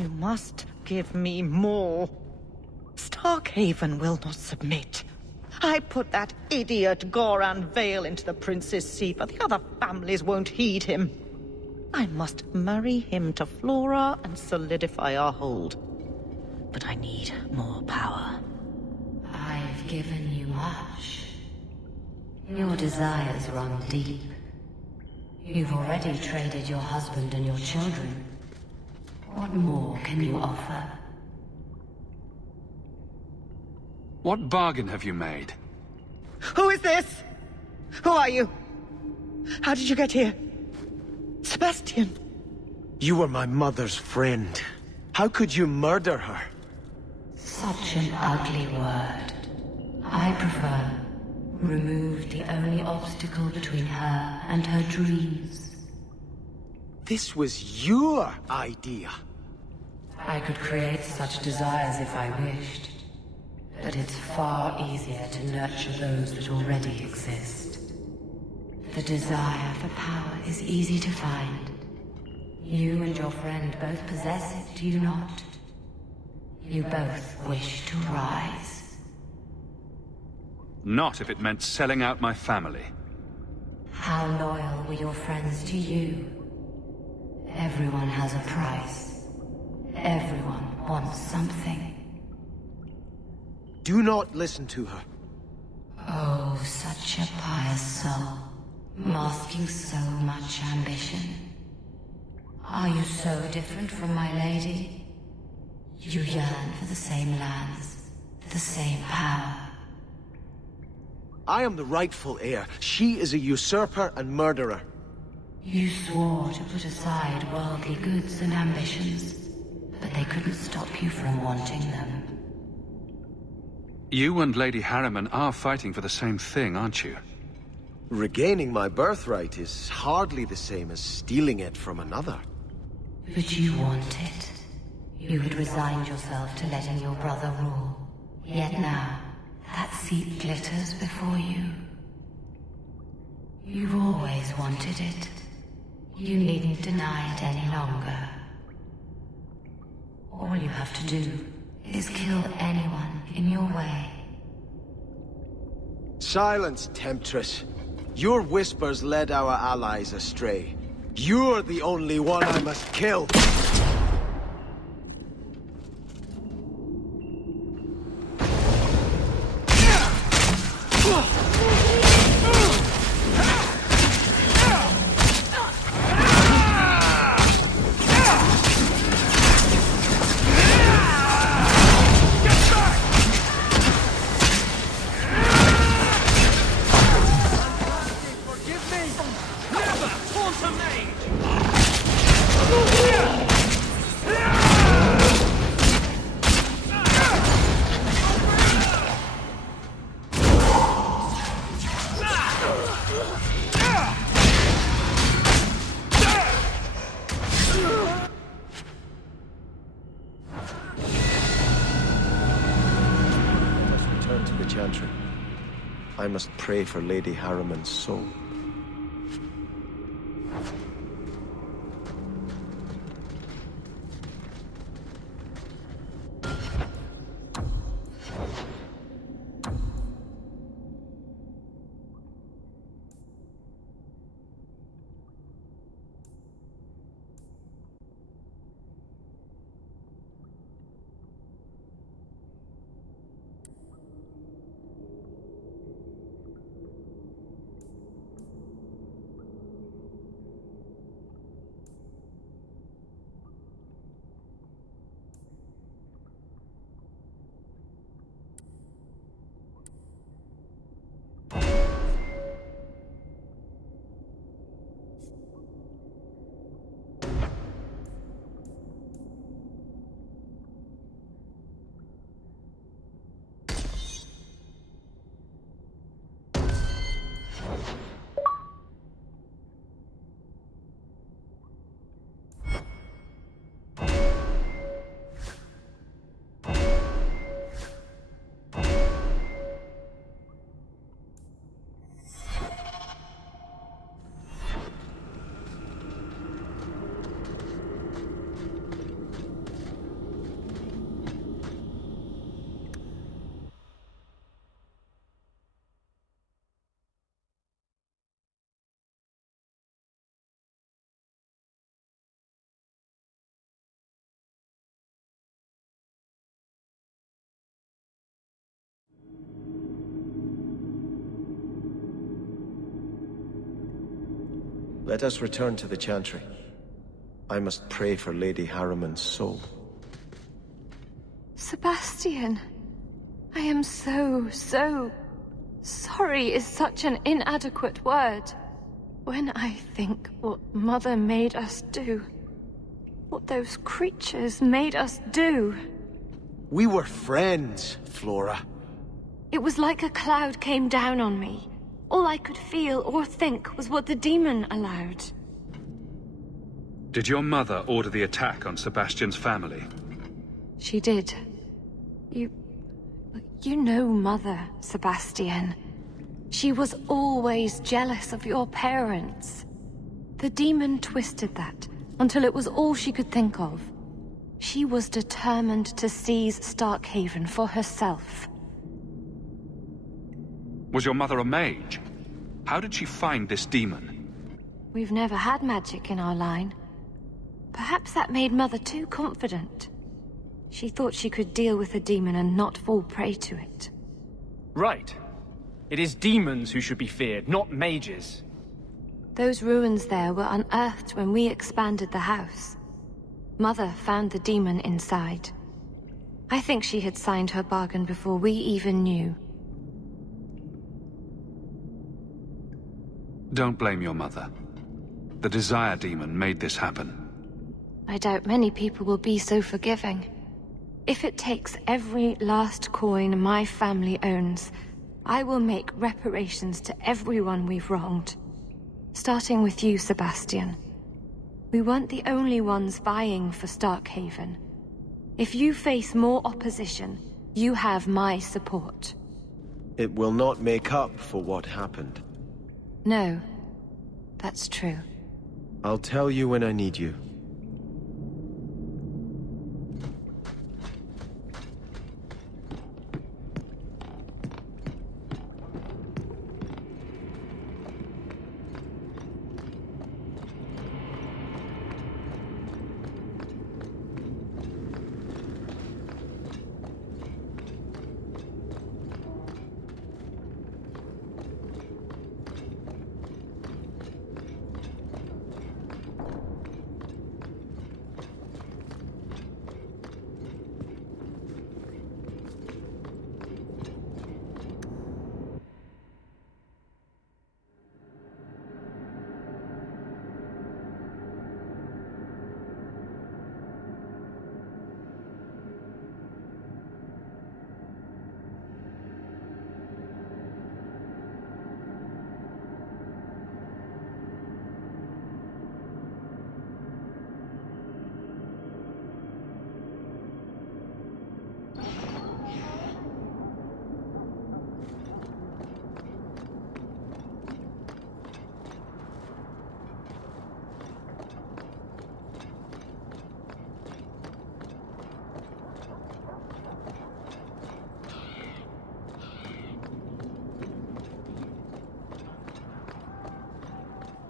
You must give me more. Starkhaven will not submit. I put that idiot Goran Vale into the Prince's seat, but the other families won't heed him. I must marry him to Flora and solidify our hold. But I need more power. I've given you much. Your desires run deep. You've already traded your husband and your children. What more can you offer? What bargain have you made? Who is this? Who are you? How did you get here? Sebastian! You were my mother's friend. How could you murder her? Such an ugly word. I prefer remove the only obstacle between her and her dreams. This was your idea. I could create such desires if I wished. But it's far easier to nurture those that already exist. The desire for power is easy to find. You and your friend both possess it, do you not? You both wish to rise. Not if it meant selling out my family. How loyal were your friends to you? Everyone has a price. Everyone wants something. Do not listen to her. Oh, such a pious soul, masking so much ambition. Are you so different from my lady? You yearn for the same lands, the same power. I am the rightful heir. She is a usurper and murderer. You swore to put aside worldly goods and ambitions, but they couldn't stop you from wanting them. You and Lady Harriman are fighting for the same thing, aren't you? Regaining my birthright is hardly the same as stealing it from another. But you want it. You had resigned yourself to letting your brother rule. Yet now, that seat glitters before you. You've always wanted it. You needn't deny it any longer. All you have to do is kill anyone in your way. Silence, Temptress. Your whispers led our allies astray. You're the only one I must kill. I must pray for Lady Harriman's soul. Let us return to the Chantry. I must pray for Lady Harriman's soul. Sebastian, I am so sorry is such an inadequate word. When I think what Mother made us do, what those creatures made us do. We were friends, Flora. It was like a cloud came down on me. All I could feel or think was what the demon allowed. Did your mother order the attack on Sebastian's family? She did. You know Mother, Sebastian. She was always jealous of your parents. The demon twisted that until it was all she could think of. She was determined to seize Starkhaven for herself. Was your mother a mage? How did she find this demon? We've never had magic in our line. Perhaps that made Mother too confident. She thought she could deal with the demon and not fall prey to it. Right. It is demons who should be feared, not mages. Those ruins there were unearthed when we expanded the house. Mother found the demon inside. I think she had signed her bargain before we even knew. Don't blame your mother. The Desire Demon made this happen. I doubt many people will be so forgiving. If it takes every last coin my family owns, I will make reparations to everyone we've wronged. Starting with you, Sebastian. We weren't the only ones vying for Starkhaven. If you face more opposition, you have my support. It will not make up for what happened. No, that's true. I'll tell you when I need you.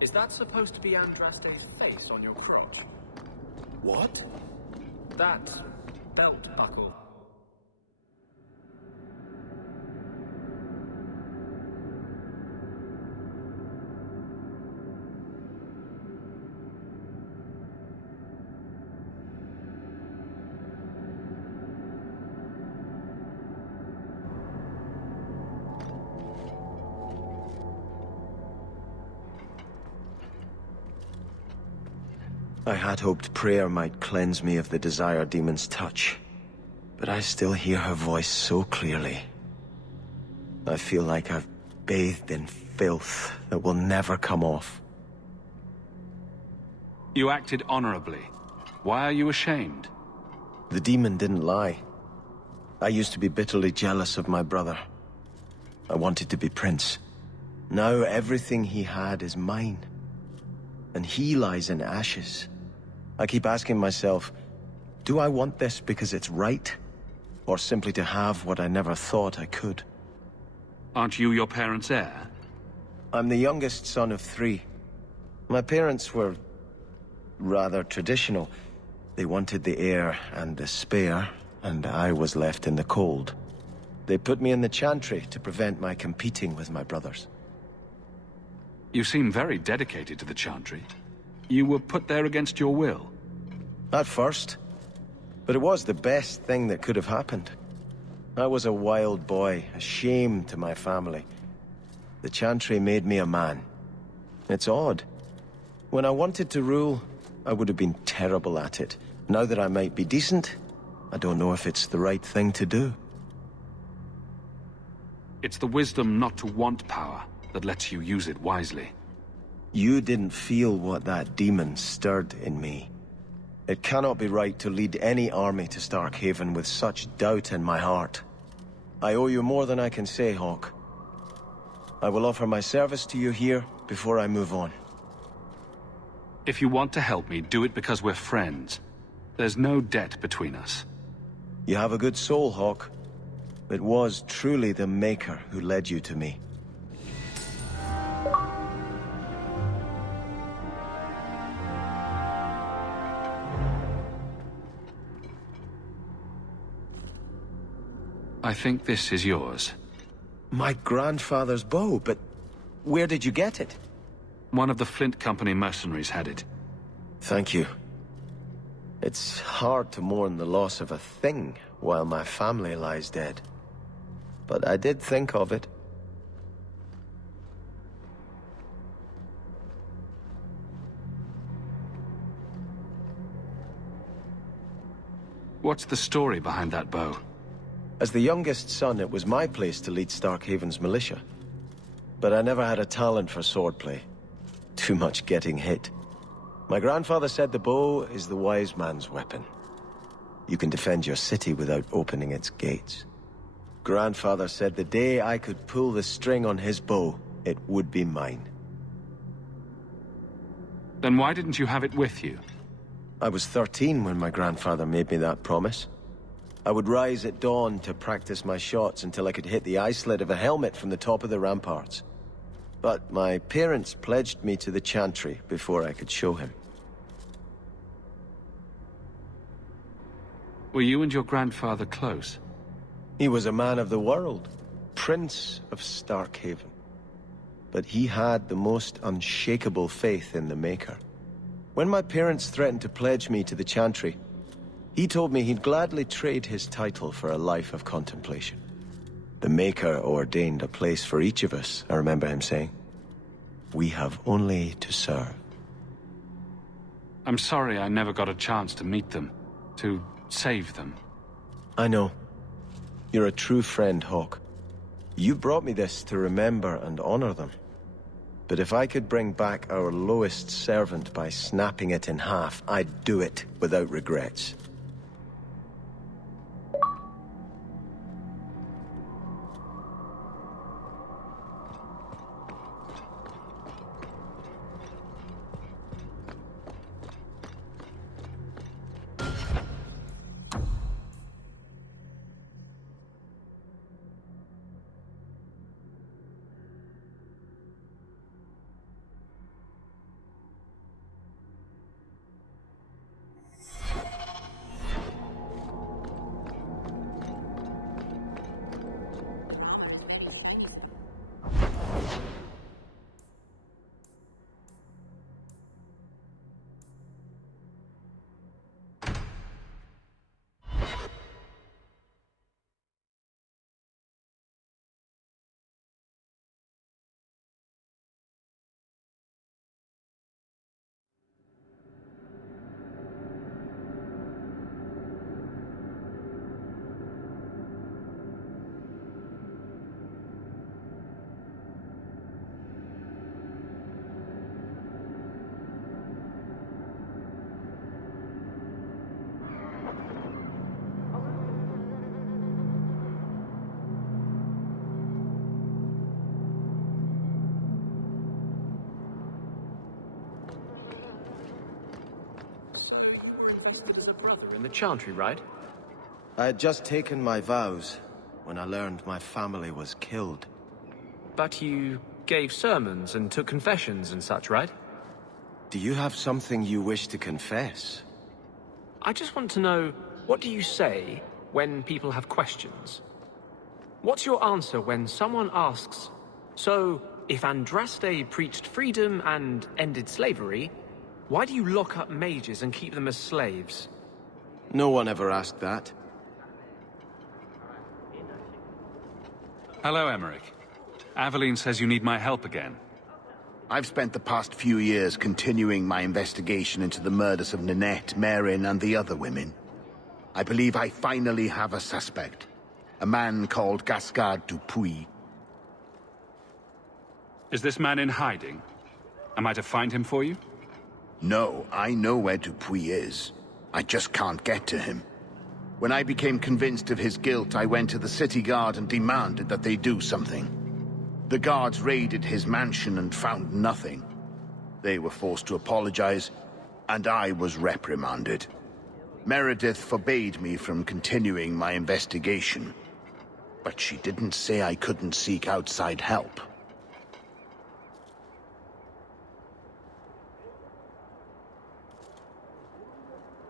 Is that supposed to be Andraste's face on your crotch? What? That belt buckle. I had hoped prayer might cleanse me of the Desire Demon's touch, but I still hear her voice so clearly. I feel like I've bathed in filth that will never come off. You acted honorably. Why are you ashamed? The demon didn't lie. I used to be bitterly jealous of my brother. I wanted to be prince. Now everything he had is mine. And he lies in ashes. I keep asking myself, do I want this because it's right? Or simply to have what I never thought I could? Aren't you your parents' heir? I'm the youngest son of 3. My parents were rather traditional. They wanted the heir and the spare, and I was left in the cold. They put me in the Chantry to prevent my competing with my brothers. You seem very dedicated to the Chantry. You were put there against your will. At first. But it was the best thing that could have happened. I was a wild boy, a shame to my family. The Chantry made me a man. It's odd. When I wanted to rule, I would have been terrible at it. Now that I might be decent, I don't know if it's the right thing to do. It's the wisdom not to want power that lets you use it wisely. You didn't feel what that demon stirred in me. It cannot be right to lead any army to Starkhaven with such doubt in my heart. I owe you more than I can say, Hawke. I will offer my service to you here before I move on. If you want to help me, do it because we're friends. There's no debt between us. You have a good soul, Hawke. It was truly the Maker who led you to me. I think this is yours. My grandfather's bow, but where did you get it? One of the Flint Company mercenaries had it. Thank you. It's hard to mourn the loss of a thing while my family lies dead. But I did think of it. What's the story behind that bow? As the youngest son, it was my place to lead Starkhaven's militia. But I never had a talent for swordplay. Too much getting hit. My grandfather said the bow is the wise man's weapon. You can defend your city without opening its gates. Grandfather said the day I could pull the string on his bow, it would be mine. Then why didn't you have it with you? I was 13 when my grandfather made me that promise. I would rise at dawn to practice my shots until I could hit the eye slit of a helmet from the top of the ramparts. But my parents pledged me to the Chantry before I could show him. Were you and your grandfather close? He was a man of the world, Prince of Starkhaven. But he had the most unshakable faith in the Maker. When my parents threatened to pledge me to the Chantry, he told me he'd gladly trade his title for a life of contemplation. The Maker ordained a place for each of us, I remember him saying. We have only to serve. I'm sorry I never got a chance to meet them, to save them. I know. You're a true friend, Hawke. You brought me this to remember and honor them. But if I could bring back our lowest servant by snapping it in half, I'd do it without regrets. As a brother in the Chantry, right? I had just taken my vows when I learned my family was killed. But you gave sermons and took confessions and such, right? Do you have something you wish to confess? I just want to know, what do you say when people have questions? What's your answer when someone asks, So, if Andraste preached freedom and ended slavery, why do you lock up mages and keep them as slaves? No one ever asked that. Hello, Emmerich. Aveline says you need my help again. I've spent the past few years continuing my investigation into the murders of Ninette, Merrin, and the other women. I believe I finally have a suspect. A man called Gascard Dupuis. Is this man in hiding? Am I to find him for you? No, I know where Dupuis is. I just can't get to him. When I became convinced of his guilt, I went to the city guard and demanded that they do something. The guards raided his mansion and found nothing. They were forced to apologize, and I was reprimanded. Meredith forbade me from continuing my investigation. But she didn't say I couldn't seek outside help.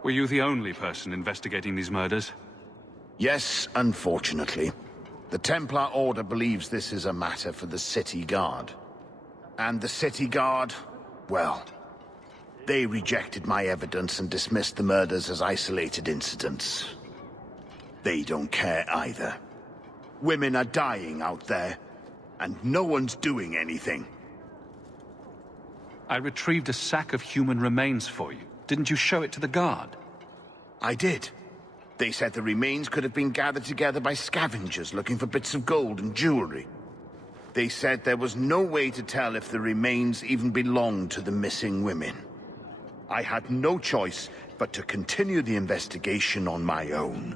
Were you the only person investigating these murders? Yes, unfortunately. The Templar Order believes this is a matter for the City Guard. And the City Guard, well, they rejected my evidence and dismissed the murders as isolated incidents. They don't care either. Women are dying out there, and no one's doing anything. I retrieved a sack of human remains for you. Didn't you show it to the guard? I did. They said the remains could have been gathered together by scavengers looking for bits of gold and jewelry. They said there was no way to tell if the remains even belonged to the missing women. I had no choice but to continue the investigation on my own.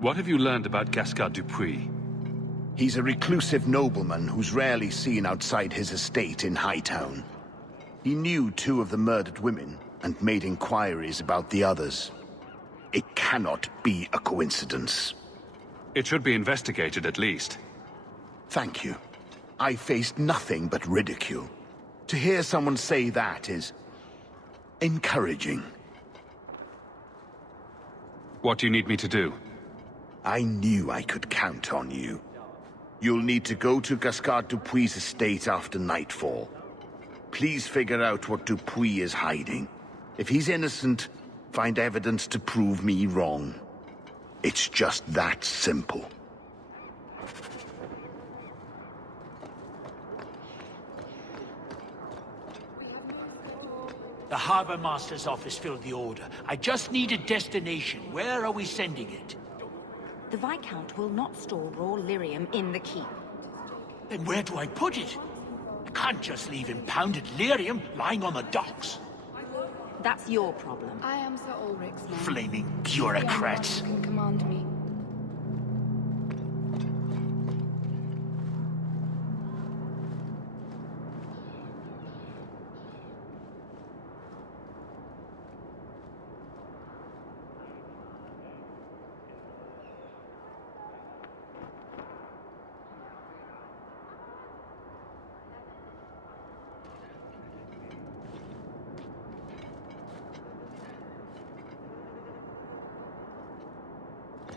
What have you learned about Gascard Dupuis? He's a reclusive nobleman who's rarely seen outside his estate in Hightown. He knew 2 of the murdered women and made inquiries about the others. It cannot be a coincidence. It should be investigated at least. Thank you. I faced nothing but ridicule. To hear someone say that is encouraging. What do you need me to do? I knew I could count on you. You'll need to go to Gascard Dupuis' estate after nightfall. Please figure out what Dupuis is hiding. If he's innocent, find evidence to prove me wrong. It's just that simple. The Harbor Master's office filled the order. I just need a destination. Where are we sending it? The Viscount will not store raw lyrium in the keep. Then where do I put it? I can't just leave impounded lyrium lying on the docks. That's your problem. I am Sir Ulrich's man. Flaming bureaucrats. Can command me.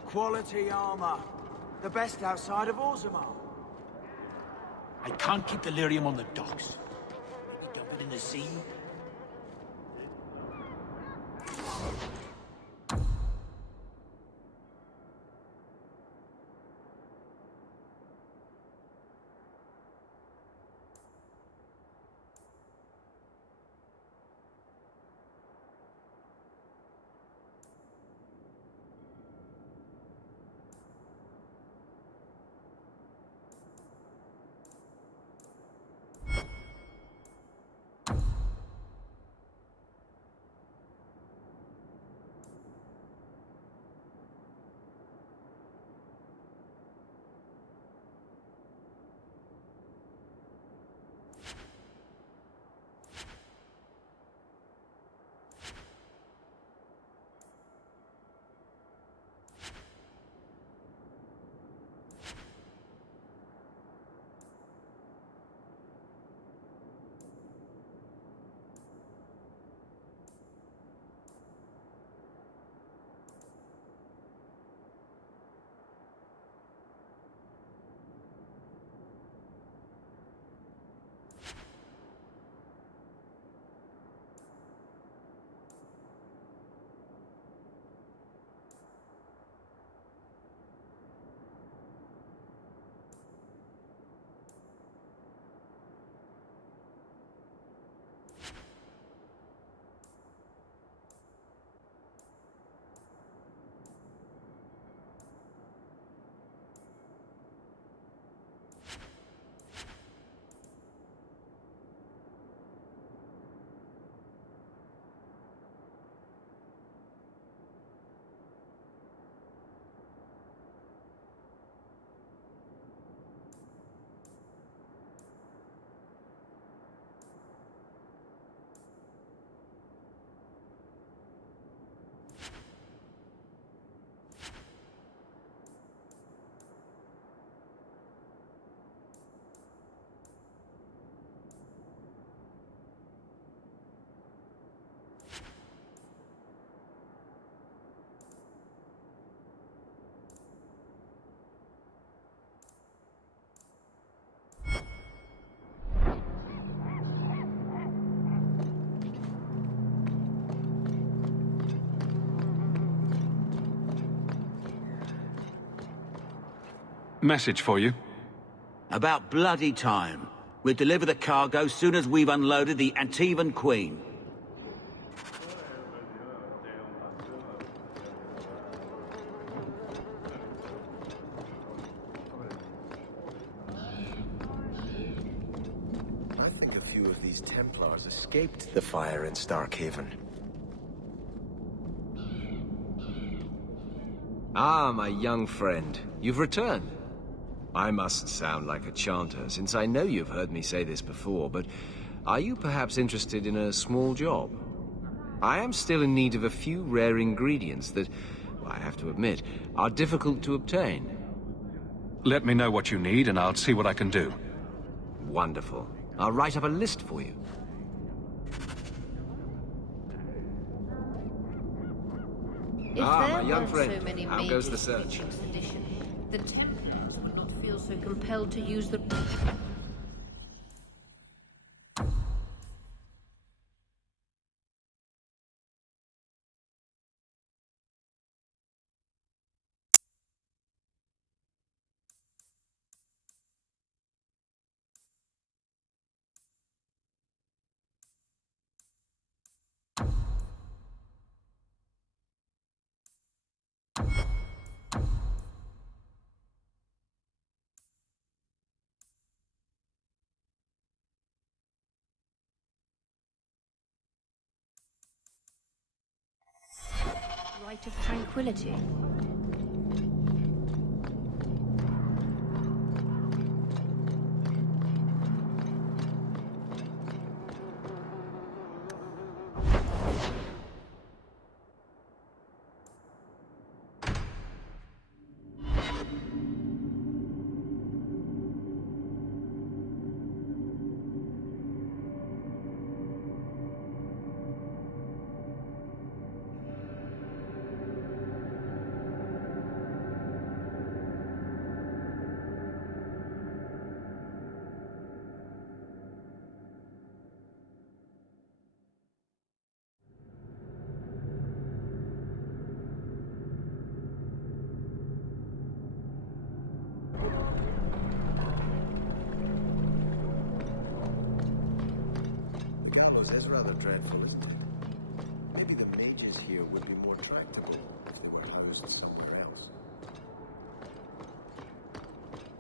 Quality armor. The best outside of Orzammar. I can't keep the lyrium on the docks. Maybe dump it in the sea? message for you. About bloody time. We'll deliver the cargo soon as we've unloaded the Antivan Queen. I think a few of these Templars escaped the fire in Starkhaven. Ah, my young friend. You've returned. I must sound like a chanter, since I know you've heard me say this before, but are you perhaps interested in a small job? I am still in need of a few rare ingredients that, I have to admit, are difficult to obtain. Let me know what you need, and I'll see what I can do. Wonderful. I'll write up a list for you. My young friend. How goes the search? The Templars would not feel so compelled to use the... Rite of Tranquility. Is rather dreadful, isn't it? Maybe the mages here would be more tractable if they were housed somewhere else.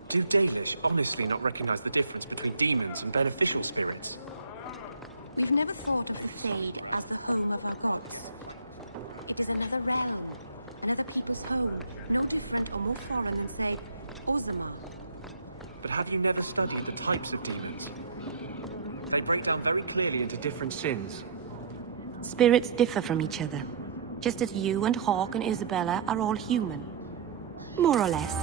Do Dalish honestly not recognize the difference between demons and beneficial spirits? We've never thought of the Fade as the home of gods. It's another realm, another people's home, no different or more foreign than, say, Orzammar. But have you never studied the types of demons? They break down very clearly into different sins. Spirits differ from each other, just as you and Hawke and Isabella are all human. More or less.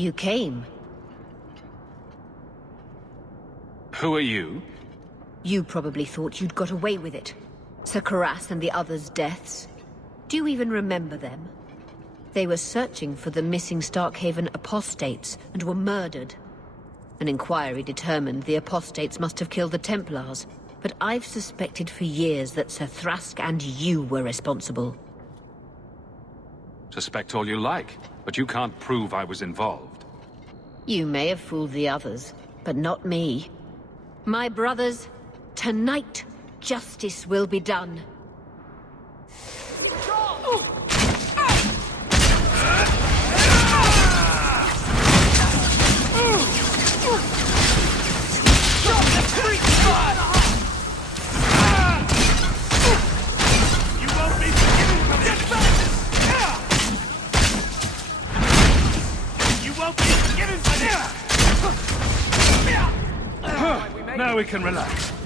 You came. Who are you? You probably thought you'd got away with it. Sir Karas and the others' deaths. Do you even remember them? They were searching for the missing Starkhaven apostates and were murdered. An inquiry determined the apostates must have killed the Templars, but I've suspected for years that Sir Thrask and you were responsible. Suspect all you like, but you can't prove I was involved. You may have fooled the others, but not me. My brothers, tonight, justice will be done. Now we can relax.